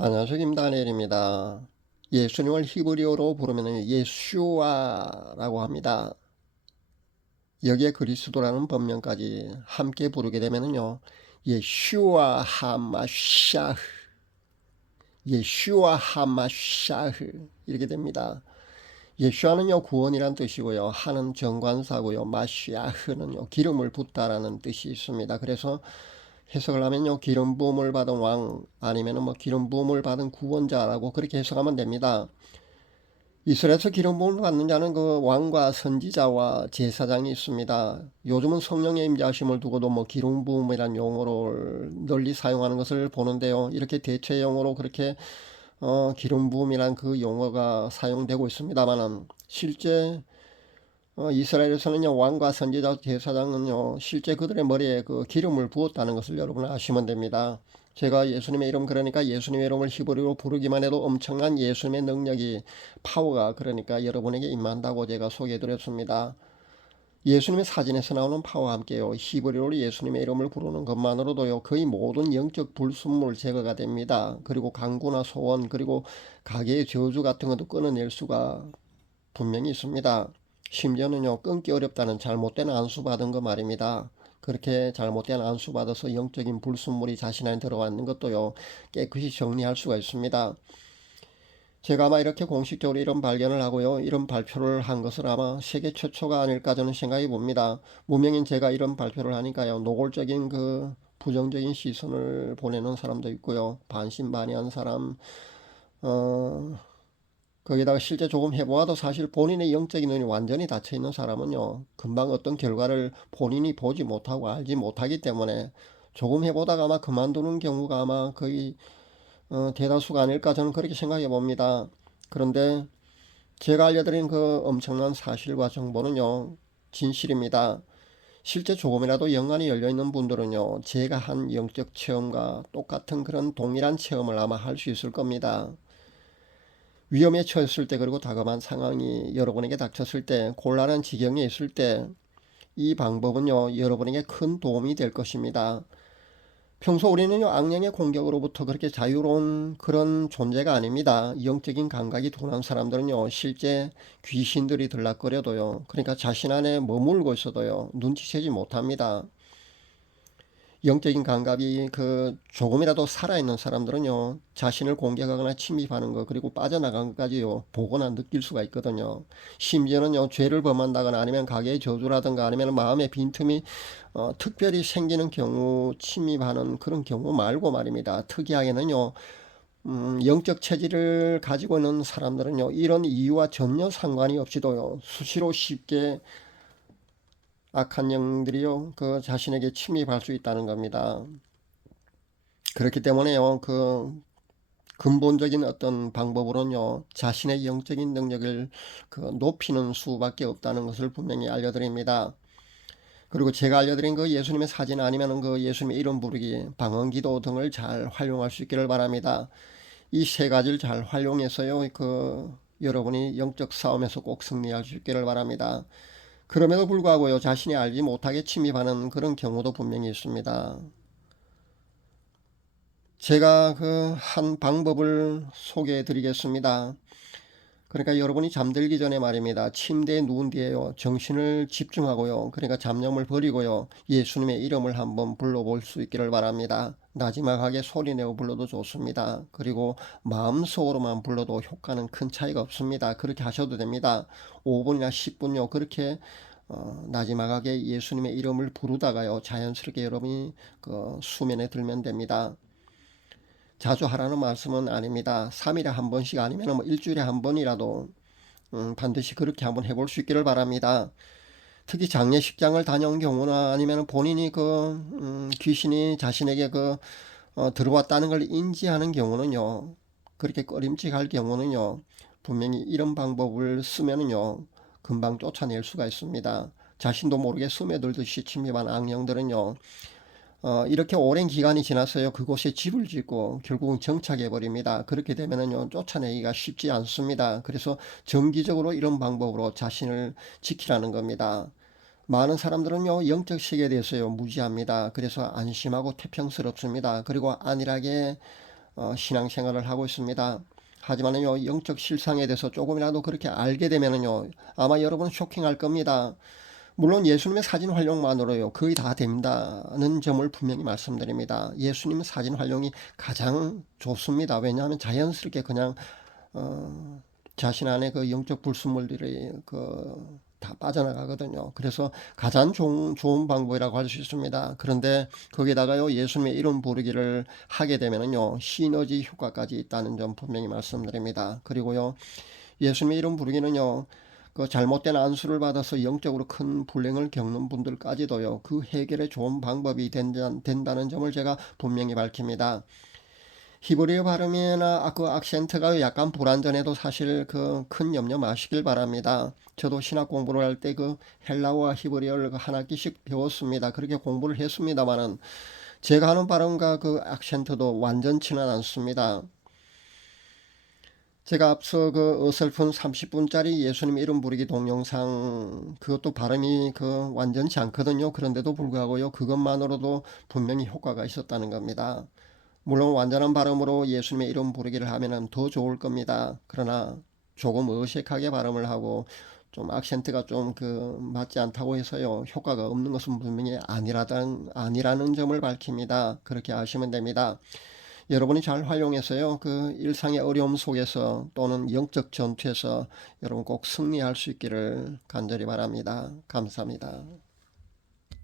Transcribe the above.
안녕하세요. 김다니엘입니다. 예수님을 히브리어로 부르면 예슈아라고 합니다. 여기에 그리스도라는 법명까지 함께 부르게 되면요, 예슈아 하마샤흐, 예슈아 하마샤흐 이렇게 됩니다. 예슈아는요 구원이란 뜻이고요, 하는 정관사고요, 마시아흐는요 기름을 붓다라는 뜻이 있습니다. 그래서 해석을 하면요, 기름 부음을 받은 왕 아니면은 뭐 기름 부음을 받은 구원자라고 그렇게 해석하면 됩니다. 이스라엘에서 기름 부음을 받는 자는 그 왕과 선지자와 제사장이 있습니다. 요즘은 성령의 임재하심을 두고도 뭐 기름 부음이란 용어를 널리 사용하는 것을 보는데요. 이렇게 대체 용어로 그렇게 기름 부음이란 그 용어가 사용되고 있습니다만은 실제 이스라엘에서는요 왕과 선지자 제사장은요 실제 그들의 머리에 그 기름을 부었다는 것을 여러분 아시면 됩니다. 제가 예수님의 이름, 그러니까 예수님의 이름을 히브리어로 부르기만 해도 엄청난 예수님의 능력이, 파워가 그러니까 여러분에게 임한다고 제가 소개해 드렸습니다. 예수님의 사진에서 나오는 파워와 함께요 히브리어로 예수님의 이름을 부르는 것만으로도요 거의 모든 영적 불순물 제거가 됩니다. 그리고 강구나 소원, 그리고 가게의 저주 같은 것도 끊어낼 수가 분명히 있습니다. 심지어는요 끊기 어렵다는 잘못된 안수 받은 거 말입니다. 그렇게 잘못된 안수 받아서 영적인 불순물이 자신 안에 들어왔는 것도요 깨끗이 정리할 수가 있습니다. 제가 아마 이렇게 공식적으로 이런 발견을 하고요 이런 발표를 한 것은 아마 세계 최초가 아닐까 저는 생각해 봅니다. 무명인 제가 이런 발표를 하니까요 노골적인 그 부정적인 시선을 보내는 사람도 있고요, 반신반의한 사람, 어, 거기다가 실제 조금 해보아도 사실 본인의 영적인 눈이 완전히 닫혀 있는 사람은요 금방 어떤 결과를 본인이 보지 못하고 알지 못하기 때문에 조금 해보다가 아마 그만두는 경우가 아마 거의 대다수가 아닐까 저는 그렇게 생각해 봅니다. 그런데 제가 알려드린 그 엄청난 사실과 정보는요 진실입니다. 실제 조금이라도 연관이 열려있는 분들은요 제가 한 영적 체험과 똑같은 그런 동일한 체험을 아마 할 수 있을 겁니다. 위험에 처했을 때, 그리고 다급한 상황이 여러분에게 닥쳤을 때, 곤란한 지경에 있을 때 이 방법은요 여러분에게 큰 도움이 될 것입니다. 평소 우리는요 악령의 공격으로부터 그렇게 자유로운 그런 존재가 아닙니다. 영적인 감각이 둔한 사람들은요 실제 귀신들이 들락거려도요, 그러니까 자신 안에 머물고 있어도요 눈치채지 못합니다. 영적인 감각이 그 조금이라도 살아있는 사람들은요 자신을 공격하거나 침입하는 것, 그리고 빠져나간 것까지요 보거나 느낄 수가 있거든요. 심지어는요 죄를 범한다거나 아니면 가게의 저주라든가 아니면 마음의 빈틈이 특별히 생기는 경우, 침입하는 그런 경우 말고 말입니다. 특이하게는요 영적 체질을 가지고 있는 사람들은요 이런 이유와 전혀 상관이 없이도요 수시로 쉽게 악한 영들이요 그 자신에게 침입할 수 있다는 겁니다. 그렇기 때문에요 그 근본적인 어떤 방법으로는요 자신의 영적인 능력을 그 높이는 수밖에 없다는 것을 분명히 알려드립니다. 그리고 제가 알려드린 그 예수님의 사진 아니면 그 예수님의 이름 부르기, 방언기도 등을 잘 활용할 수 있기를 바랍니다. 이 세 가지를 잘 활용해서요 그 여러분이 영적 싸움에서 꼭 승리할 수 있기를 바랍니다. 그럼에도 불구하고요 자신이 알지 못하게 침입하는 그런 경우도 분명히 있습니다. 제가 그 한 방법을 소개해 드리겠습니다. 그러니까 여러분이 잠들기 전에 말입니다. 침대에 누운 뒤에요 정신을 집중하고요, 그러니까 잡념을 버리고요 예수님의 이름을 한번 불러볼 수 있기를 바랍니다. 나지막하게 소리내어 불러도 좋습니다. 그리고 마음속으로만 불러도 효과는 큰 차이가 없습니다. 그렇게 하셔도 됩니다. 5분이나 10분요 그렇게 나지막하게 예수님의 이름을 부르다가요 자연스럽게 여러분이 그 수면에 들면 됩니다. 자주 하라는 말씀은 아닙니다. 3일에 한 번씩 아니면 뭐 일주일에 한 번이라도 반드시 그렇게 한번 해볼 수 있기를 바랍니다. 특히 장례식장을 다녀온 경우나 아니면 본인이 귀신이 자신에게 들어왔다는 걸 인지하는 경우는요, 그렇게 꺼림칙할 경우는요 분명히 이런 방법을 쓰면은요 금방 쫓아낼 수가 있습니다. 자신도 모르게 스며들듯이 침입한 악령들은요 이렇게 오랜 기간이 지났어요. 그곳에 집을 짓고 결국은 정착해 버립니다. 그렇게 되면은요 쫓아내기가 쉽지 않습니다. 그래서 정기적으로 이런 방법으로 자신을 지키라는 겁니다. 많은 사람들은요 영적 세계에 대해서요 무지합니다. 그래서 안심하고 태평스럽습니다. 그리고 안일하게 신앙생활을 하고 있습니다. 하지만은요, 영적 실상에 대해서 조금이라도 그렇게 알게 되면은요, 아마 여러분 쇼킹할 겁니다. 물론 예수님의 사진 활용만으로요, 거의 다 된다는 점을 분명히 말씀드립니다. 예수님 사진 활용이 가장 좋습니다. 왜냐하면 자연스럽게 그냥 자신 안에 그 영적 불순물들이 다 빠져나가거든요. 그래서 가장 좋은 방법이라고 할 수 있습니다. 그런데 거기다가요, 예수님의 이름 부르기를 하게 되면은요, 시너지 효과까지 있다는 점 분명히 말씀드립니다. 그리고요, 예수님의 이름 부르기는요, 그 잘못된 안수를 받아서 영적으로 큰 불행을 겪는 분들까지도요, 그 해결에 좋은 방법이 된다는 점을 제가 분명히 밝힙니다. 히브리어 발음이나 그 악센트가 약간 불완전해도 사실 큰 염려 마시길 바랍니다. 저도 신학 공부를 할 때 헬라어와 히브리어를 한 학기씩 배웠습니다. 그렇게 공부를 했습니다만은 제가 하는 발음과 악센트도 완전치는 않습니다. 제가 앞서 어설픈 30분짜리 예수님 이름 부르기 동영상 그것도 발음이 완전치 않거든요. 그런데도 불구하고요, 그것만으로도 분명히 효과가 있었다는 겁니다. 물론 완전한 발음으로 예수님의 이름 부르기를 하면 더 좋을 겁니다. 그러나 조금 어색하게 발음을 하고 좀 악센트가 좀 맞지 않다고 해서요, 효과가 없는 것은 분명히 아니라는 점을 밝힙니다. 그렇게 아시면 됩니다. 여러분이 잘 활용해서요, 일상의 어려움 속에서 또는 영적 전투에서 여러분 꼭 승리할 수 있기를 간절히 바랍니다. 감사합니다.